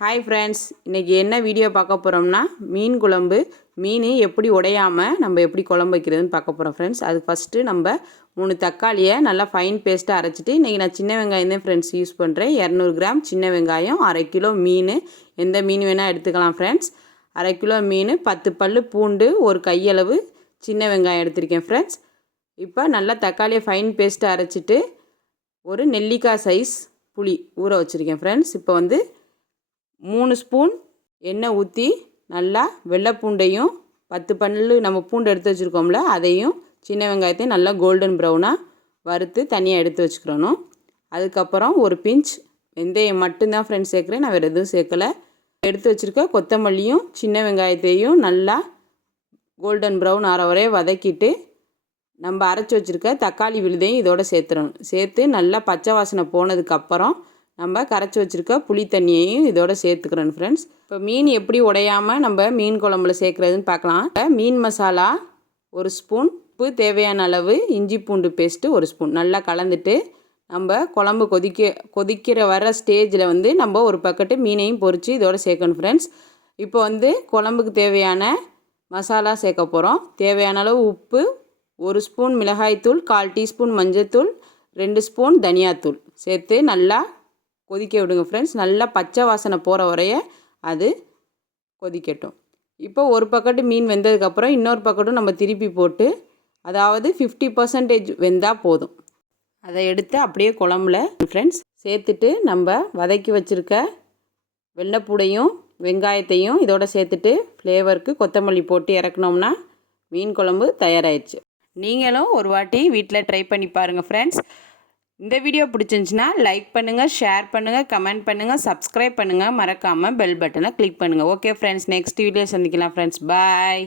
Hi friends இன்றைக்கி என்ன video பார்க்க போகிறோம்னா மீன் குழம்பு மீன் எப்படி உடையாமல் நம்ம எப்படி குழம்பு வைக்கிறதுன்னு பார்க்க போகிறோம் ஃப்ரெண்ட்ஸ் அது ஃபஸ்ட்டு நம்ம மூணு தக்காளியை நல்லா ஃபைன் பேஸ்ட்டாக அரைச்சிட்டு இன்றைக்கி நான் சின்ன வெங்காயம் தான் ஃப்ரெண்ட்ஸ் யூஸ் பண்ணுறேன் இரநூறு கிராம் சின்ன வெங்காயம் அரை கிலோ மீன். எந்த மீன் வேணால் எடுத்துக்கலாம் ஃப்ரெண்ட்ஸ் அரை கிலோ மீன் பத்து பல் பூண்டு ஒரு கையளவு சின்ன வெங்காயம் எடுத்திருக்கேன் ஃப்ரெண்ட்ஸ் இப்போ நல்லா தக்காளியை ஃபைன் பேஸ்ட்டாக அரைச்சிட்டு ஒரு நெல்லிக்காய் சைஸ் புளி ஊற வச்சுருக்கேன் ஃப்ரெண்ட்ஸ் இப்போ வந்து மூணு ஸ்பூன் எண்ணெய் ஊற்றி நல்லா வெள்ளைப்பூண்டையும் பத்து பல்லு நம்ம பூண்டு எடுத்து வச்சுருக்கோம்ல அதையும் சின்ன வெங்காயத்தையும் நல்லா கோல்டன் ப்ரௌனாக வறுத்து தனியாக எடுத்து வச்சுக்கிறணும் அதுக்கப்புறம் ஒரு பிஞ்ச் வெந்தயம் மட்டும்தான் ஃப்ரெண்ட்ஸ் சேர்க்குறேன் நான் வேறு எதுவும் சேர்க்கலை. எடுத்து வச்சுருக்க கொத்தமல்லியும் சின்ன வெங்காயத்தையும் நல்லா கோல்டன் ப்ரௌன் ஆற வரைய வதக்கிட்டு நம்ம அரைச்சி வச்சுருக்க தக்காளி விழுதையும் இதோட சேர்த்துறணும். சேர்த்து நல்லா பச்சை வாசனை போனதுக்கப்புறம் நம்ம கரைச்சி வச்சுருக்க புளி தண்ணியையும் இதோட சேர்த்துக்கிறோம் ஃப்ரெண்ட்ஸ் இப்போ மீன் எப்படி உடையாமல் நம்ம மீன் குழம்புல சேர்க்குறதுன்னு பார்க்கலாம். மீன் மசாலா ஒரு ஸ்பூன் உப்பு தேவையான அளவு இஞ்சி பூண்டு பேஸ்ட்டு ஒரு ஸ்பூன். நல்லா கலந்துட்டு நம்ம குழம்பு கொதிக்க கொதிக்கிற வர ஸ்டேஜில் வந்து நம்ம ஒரு பக்கெட்டு மீனையும் பொறிச்சு இதோட சேர்க்கணும் ஃப்ரெண்ட்ஸ் இப்போ வந்து குழம்புக்கு தேவையான மசாலா சேர்க்க போகிறோம் தேவையான அளவு உப்பு ஒரு ஸ்பூன் மிளகாய்த்தூள் கால் டீஸ்பூன் மஞ்சள்தூள் ரெண்டு ஸ்பூன் தனியாத்தூள். சேர்த்து நல்லா கொதிக்க விடுங்க ஃப்ரெண்ட்ஸ் நல்லா பச்சை வாசனை போகிற வரைய அது கொதிக்கட்டும். இப்போ ஒரு பக்கெட்டு மீன் வெந்ததுக்கப்புறம் இன்னொரு பக்கெட்டும் நம்ம திருப்பி போட்டு அதாவது ஃபிஃப்டி பர்சன்டேஜ் வெந்தால் போதும். அதை எடுத்து அப்படியே குழம்புல ஃப்ரெண்ட்ஸ் சேர்த்துட்டு நம்ம வதக்கி வச்சுருக்க வெள்ளைப்பூடையும் வெங்காயத்தையும் இதோட சேர்த்துட்டு ஃப்ளேவருக்கு கொத்தமல்லி போட்டு இறக்குனோம்னா மீன் குழம்பு தயாராகிடுச்சு நீங்களும் ஒரு வாட்டி வீட்டில் ட்ரை பண்ணி பாருங்கள் ஃப்ரெண்ட்ஸ் இந்த வீடியோ பிடிச்சிருந்துச்சின்னா லைக் பண்ணுங்கள் ஷேர் பண்ணுங்கள் கமெண்ட் பண்ணுங்கள் சப்ஸ்கிரைப் பண்ணுங்கள் மறக்காமல் பெல் பட்டனை கிளிக் பண்ணுங்கள் ஓகே ஃப்ரெண்ட்ஸ் நெக்ஸ்ட் வீடியோ சந்திக்கலாம் ஃப்ரெண்ட்ஸ் பாய்